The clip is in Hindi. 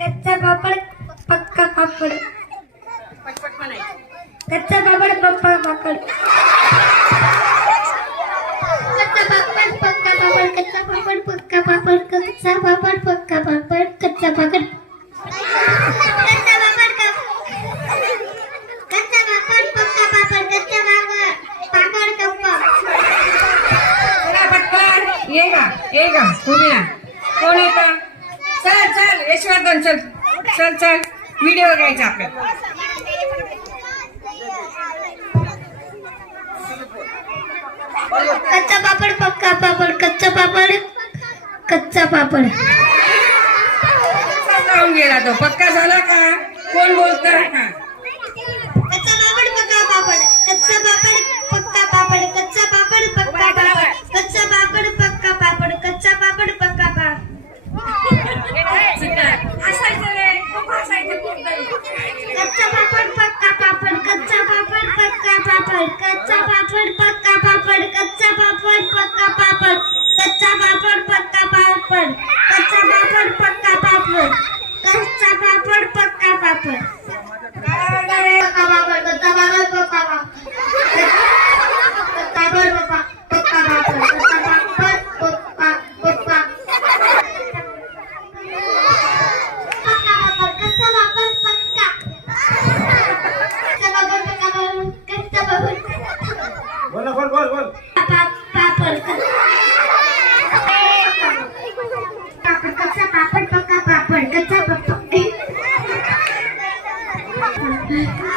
कच्चा पापड, पक्का पापड। कच्चा पापड पप्पा पापड। कच्चा पापड, पक्का पापड, कच्चा पापड, पक्का पापड, कच्चा पापड, पक्का पापड, कच्चा पापड। कच्चा पापड कच्चा पापड, पक्का पापड, कच्चा पापड पापड कप्पा ये का ये उभी ना कोण येतं? चल चल यशवर्धन चल. चल चल. व्हिडिओ घ्यायचा आपल्याला. कच्चा पापड पक्का पापड कच्चा पापड कच्चा पापड. जाऊन गेला तो. पक्का झाला का? happen. Thank you.